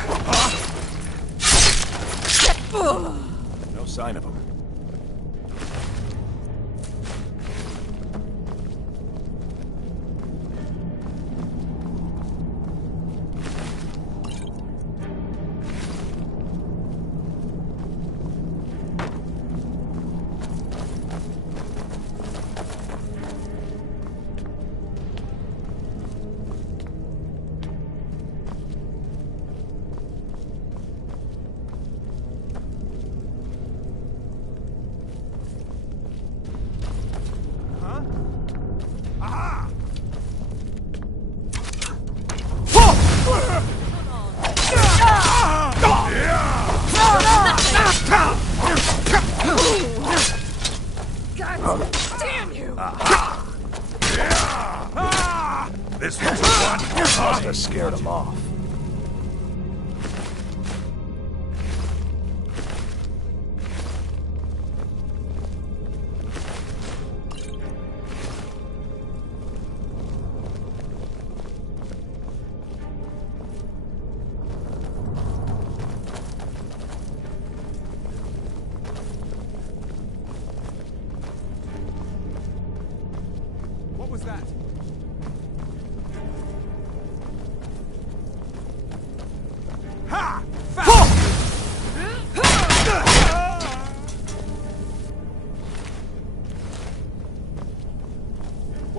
huh? No sign of him. God damn you! This one's the one. Must have scared him off.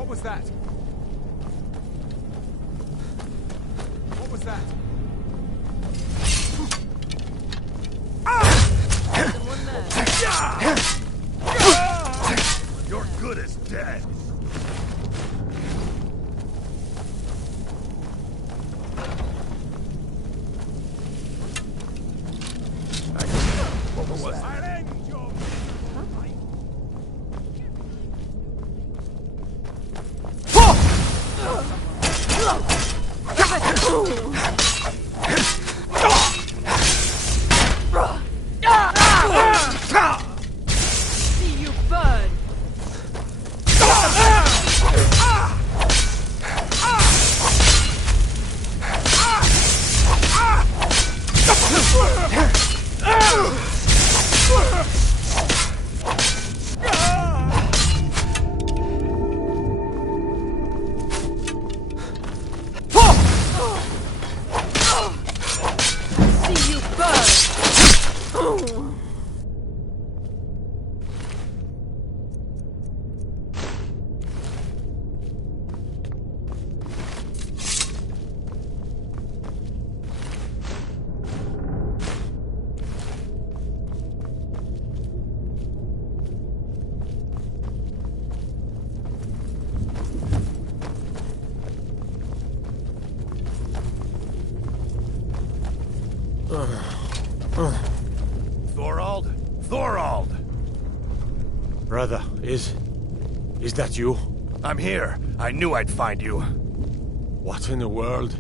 What was that? What was that? You're good as dead. What was that? See you burn! See you burn! Thorald? Thorald! Brother, is that you? I'm here. I knew I'd find you. What in the world?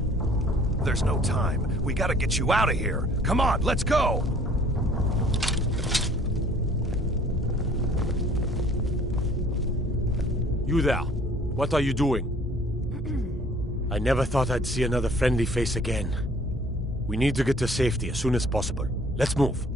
There's no time. We gotta get you out of here. Come on, let's go! You there. What are you doing? I never thought I'd see another friendly face again. We need to get to safety as soon as possible. Let's move.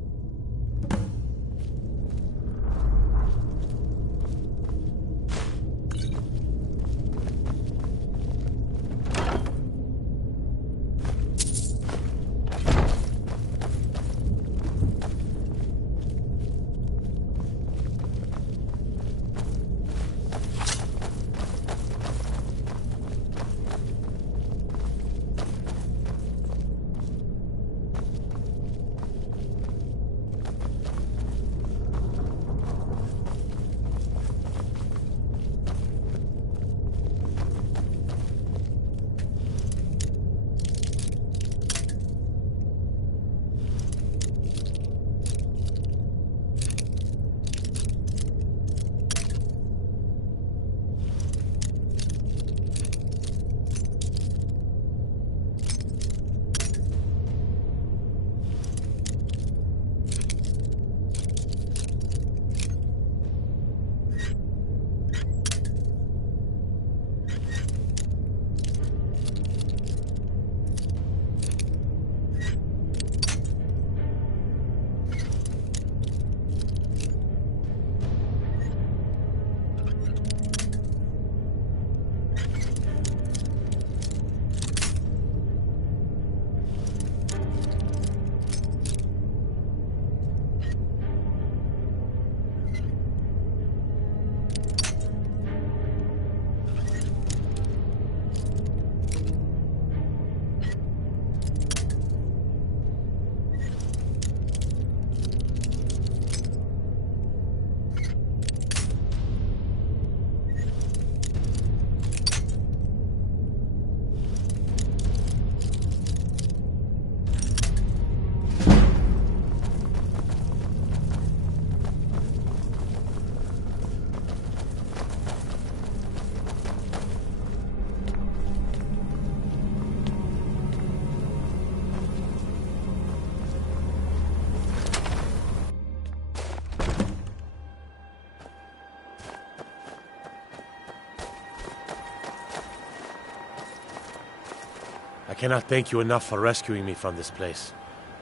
I cannot thank you enough for rescuing me from this place.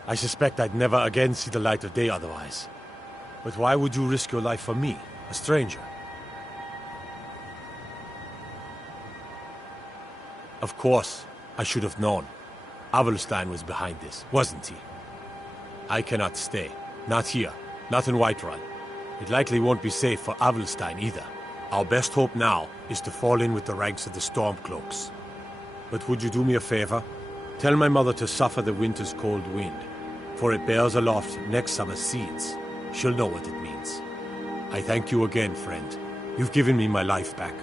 I suspect I'd never again see the light of day otherwise. But why would you risk your life for me, a stranger? Of course, I should have known. Avelstein was behind this, wasn't he? I cannot stay. Not here. Not in Whiterun. It likely won't be safe for Avelstein either. Our best hope now is to fall in with the ranks of the Stormcloaks. But would you do me a favor? Tell my mother to suffer the winter's cold wind, for it bears aloft next summer's seeds. She'll know what it means. I thank you again, friend. You've given me my life back.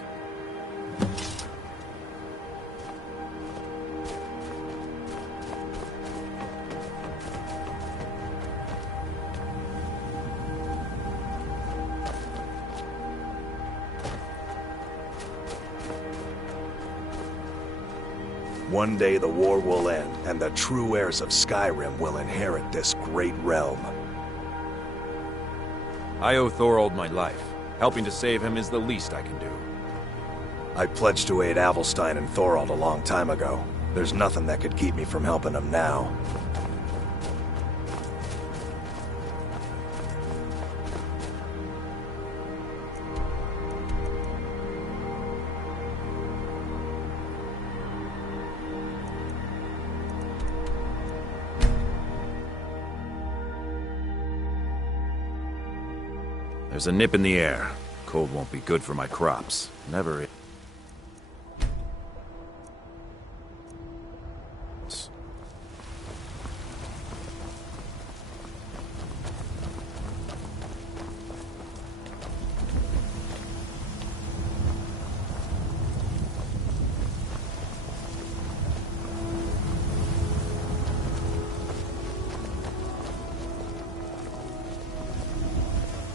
One day the war will end, and the true heirs of Skyrim will inherit this great realm. I owe Thorold my life. Helping to save him is the least I can do. I pledged to aid Avelstein and Thorold a long time ago. There's nothing that could keep me from helping them now. There's a nip in the air. Cold won't be good for my crops. Never is.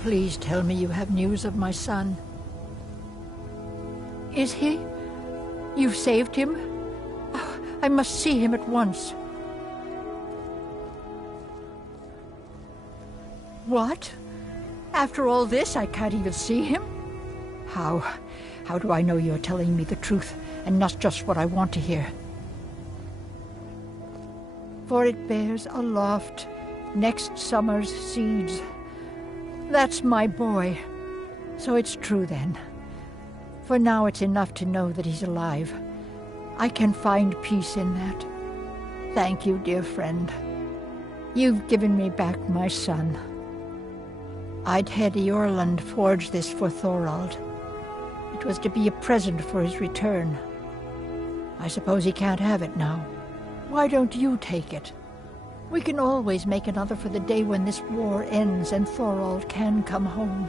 Please tell me you have news of my son. Is he? You've saved him? Oh, I must see him at once. What? After all this, I can't even see him? How do I know you're telling me the truth and not just what I want to hear? For it bears aloft next summer's seeds. That's my boy. So it's true then. For now it's enough to know that he's alive. I can find peace in that. Thank you, dear friend. You've given me back my son. I'd had Eorlund forge this for Thorold. It was to be a present for his return. I suppose he can't have it now. Why don't you take it? We can always make another for the day when this war ends and Thorold can come home.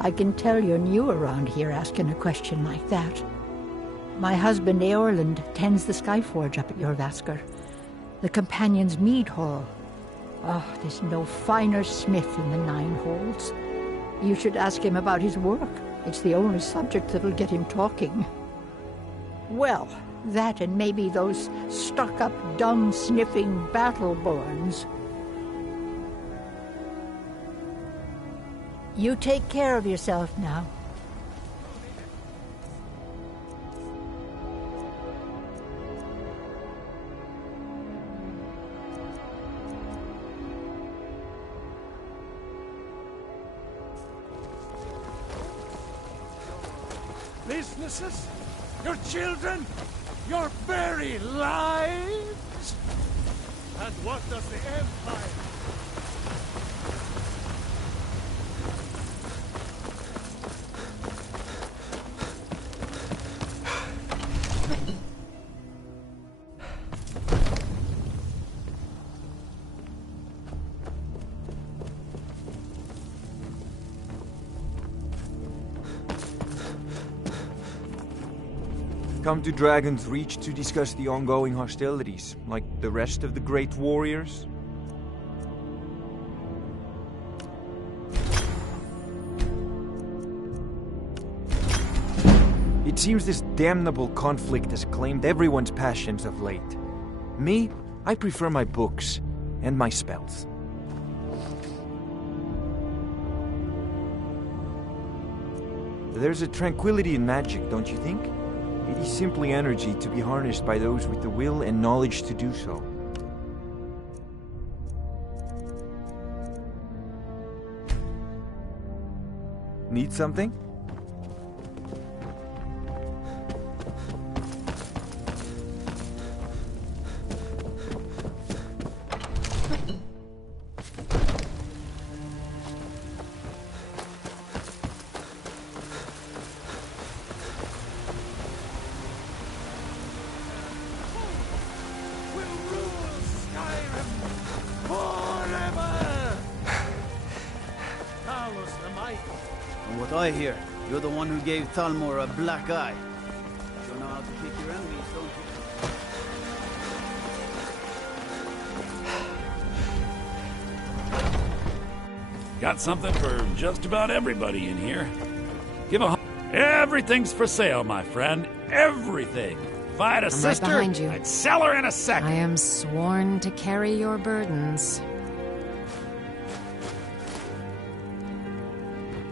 I can tell you're new around here asking a question like that. My husband Eorlund tends the Skyforge up at Jorvaskr, the Companion's Mead Hall. Oh, there's no finer smith in the Nine Holds. You should ask him about his work. It's the only subject that'll get him talking. Well, that and maybe those stuck-up, dung-sniffing Battleborns. You take care of yourself now. Businesses, your children, your very lives? And what does the Empire... Come to Dragon's Reach to discuss the ongoing hostilities, like the rest of the great warriors? It seems this damnable conflict has claimed everyone's passions of late. Me, I prefer my books and my spells. There's a tranquility in magic, don't you think? It is simply energy to be harnessed by those with the will and knowledge to do so. Need something? what I hear, you're the one who gave Thalmor a black eye. You know how to kick your enemies, don't you? Got something for just about everybody in here. Everything's for sale, my friend. Everything. If I had a sister, right behind you. I'd sell her in a second. I am sworn to carry your burdens.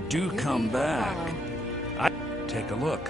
Do come back. Take a look.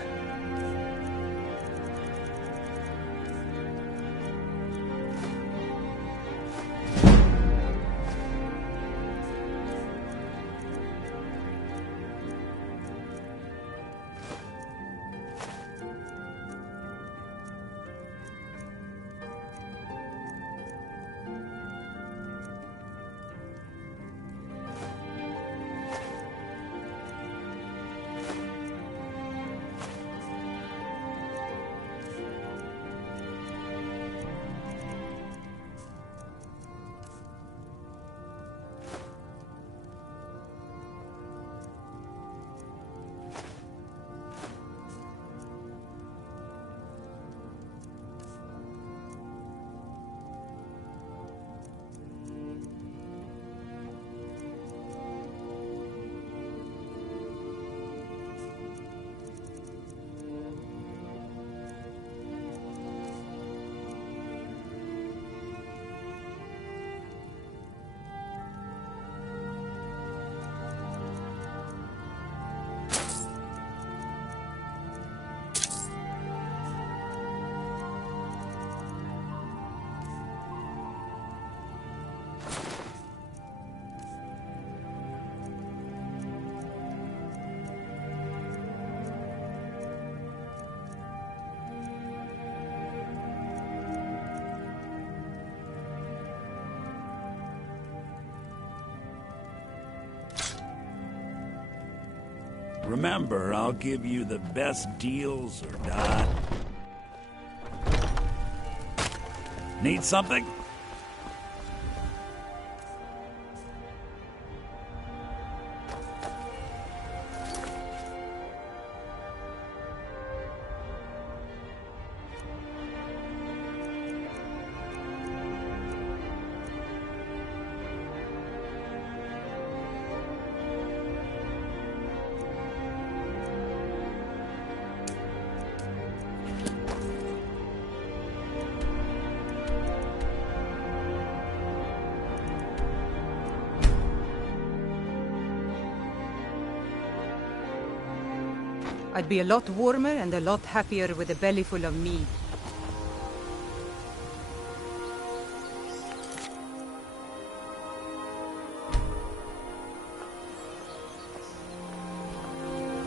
Remember, I'll give you the best deals or not. Need something? I'd be a lot warmer and a lot happier with a belly full of mead.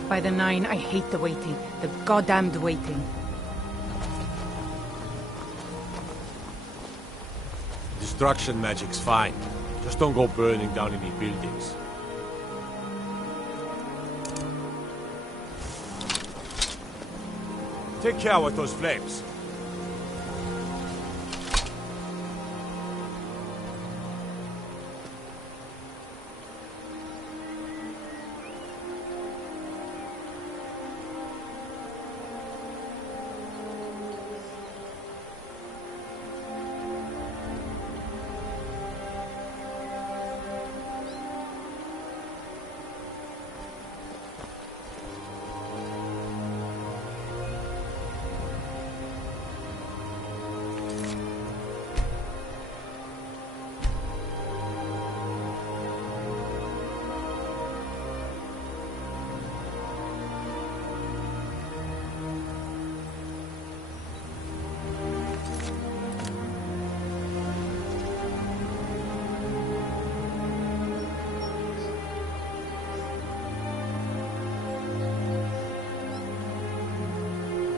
By the 9, I hate the waiting. The goddamned waiting. Destruction magic's fine. Just don't go burning down any buildings. Take care with those flames.